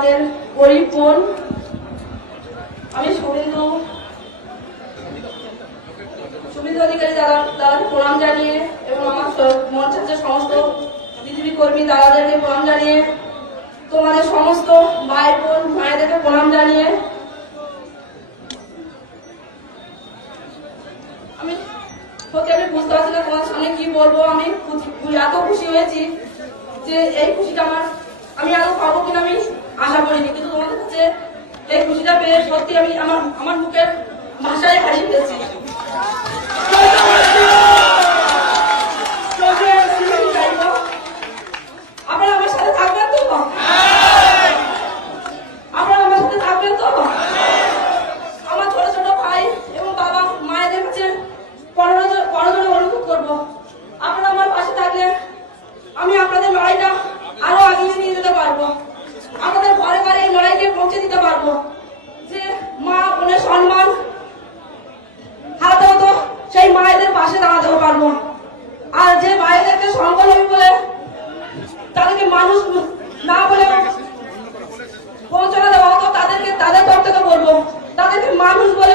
আমাদের গরিব বোন। আমি শুভেন্দু অধিকারী দাদাকে প্রণাম জানিয়ে এবং আমার মঞ্চের যে সমস্ত বিজেপি কর্মী দাদাদেরকে প্রণাম জানিয়ে, তোমাদের সমস্ত ভাই বোন মায়েদেরকে প্রণাম জানিয়ে আমি বুঝতে পারছি না তোমার সামনে কি বলবো। আমি এত খুশি হয়েছি যে এই খুশিটা আমি আরো পাবো কিনা আমি আশা করিনি, কিন্তু তোমাদের কাছে এই খুশিটা পেয়ে সত্যি আমি আমার মুখের ভাষায় হারিয়ে ফেলছি। আপনারা আমার সাথে থাকবেন তো? আপনারা আমার সাথে থাকবেন তো? আমার ছোট ছোট ভাই এবং বাবা মায়েদের কাছে 15 জনে অনুরোধ করবো, আপনারা আমার পাশে থাকলে আমি আপনাদের লড়াইটা আরো আগিয়ে নিয়ে যেতে পারবো, আপনাদের ঘরে ঘরে এই লড়াইকে পৌঁছে দিতে পারবো। যে মা বোনের সম্মান হারাতে হতো, সেই মায়েদের পাশে দাঁড়াতেও পারবো। আর যে মায়েদেরকে সংখ্যালঘু বলে তাদেরকে মানুষ না বলে পৌঁছানো দেওয়া হতো, তাদের তরফ থেকে বলবো, তাদেরকে মানুষ বলে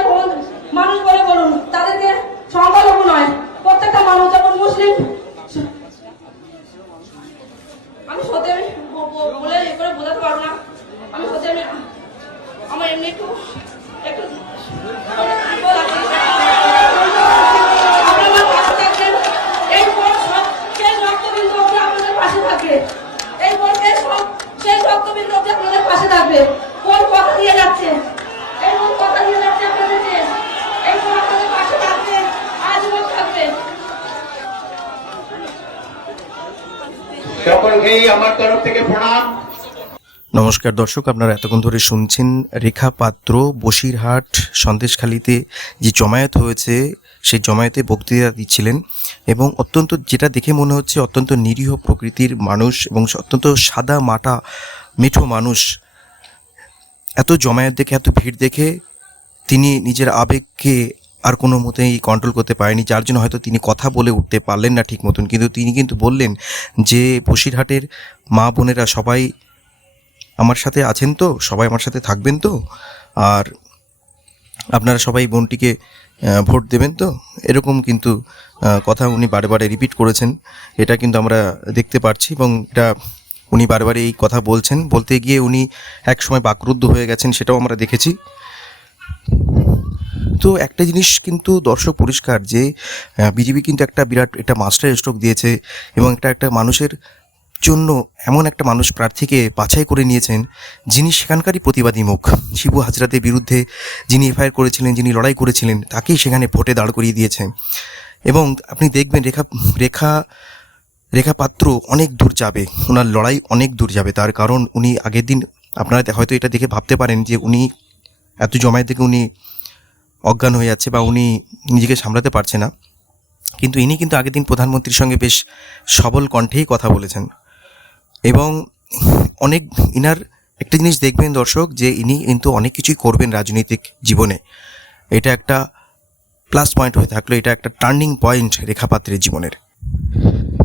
বলুন, তাদেরকে সংখ্যালঘু নয়। প্রত্যেকটা মানুষ যেমন মুসলিম, আমি সত্যি বলে এ করে বোঝাতে পারবো না। আমি সত্যি আমার এমনি একটু সকলকেই আমার তরফ থেকে প্রণাম। নমস্কার দর্শক, আপনারা এতক্ষণ ধরে শুনছেন রেখা পাত্র বসিরহাট সন্দেশখালীতে যে জমায়েত হয়েছে সেই জমায়েতে বক্তৃতা দিচ্ছিলেন এবং অত্যন্ত যেটা দেখে মনে হচ্ছে অত্যন্ত নিরীহ প্রকৃতির মানুষ এবং অত্যন্ত সাদা মাটা মেঠো মানুষ। এত জমায়েত দেখে, এত ভিড় দেখে তিনি নিজের আবেগকে আর কোনো মতেই কন্ট্রোল করতে পারেনি, যার জন্য হয়তো তিনি কথা বলে উঠতে পারলেন না ঠিক মতন। কিন্তু তিনি বললেন যে বসিরহাটের মা বোনেরা সবাই আমার সাথে আছেন তো, সবাই আমার সাথে থাকবেন তো, আর আপনারা সবাই বোনটিকে ভোট দেবেন তো, এরকম কিন্তু কথা উনি বারে বারে রিপিট করেছেন। এটা কিন্তু আমরা দেখতে পাচ্ছি এবং এটা উনি বারবার এই কথা বলতে গিয়ে উনি এক সময় বাকরুদ্ধ হয়ে গেছেন, সেটাও আমরা দেখেছি। তো একটা জিনিস কিন্তু দর্শক পরিষ্কার যে বিজেপি কিন্তু একটা বিরাট মাস্টার স্ট্রোক দিয়েছে এবং একটা মানুষের জন্য এমন একটা মানুষ প্রার্থীকে বাছাই করে নিয়েছেন যিনি সেখানকারই প্রতিবাদী মুখ। শিবু হাজরাদের বিরুদ্ধে যিনি এফআইআর করেছিলেন, যিনি লড়াই করেছিলেন, তাকেই সেখানে ভোটে দাঁড় করিয়ে দিয়েছে। এবং আপনি দেখবেন রেখা পাত্র অনেক দূর যাবে, ওনার লড়াই অনেক দূর যাবে। তার কারণ উনি আগের দিন আপনারা হয়তো এটা দেখে ভাবতে পারেন যে উনি এত জমায়েত থেকে উনি অজ্ঞান হয়ে যাচ্ছে বা উনি নিজেকে সামলাতে পারছে না, কিন্তু ইনি কিন্তু আগের দিন প্রধানমন্ত্রীর সঙ্গে বেশ সবল কণ্ঠেই কথা বলেছেন। এবং ইনার একটা জিনিস দেখবেন দর্শক, যে ইনি কিন্তু অনেক কিছুই করবেন রাজনৈতিক জীবনে। এটা একটা প্লাস পয়েন্ট হয়ে থাকলো, এটা একটা টার্নিং পয়েন্ট রেখা পাত্রের জীবনের।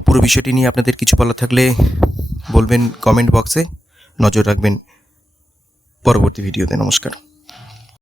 পুরো বিষয়টি নিয়ে আপনাদের কিছু বলার থাকলে বলবেন কমেন্ট বক্সে, নজর রাখবেন পরবর্তী ভিডিওতে। নমস্কার।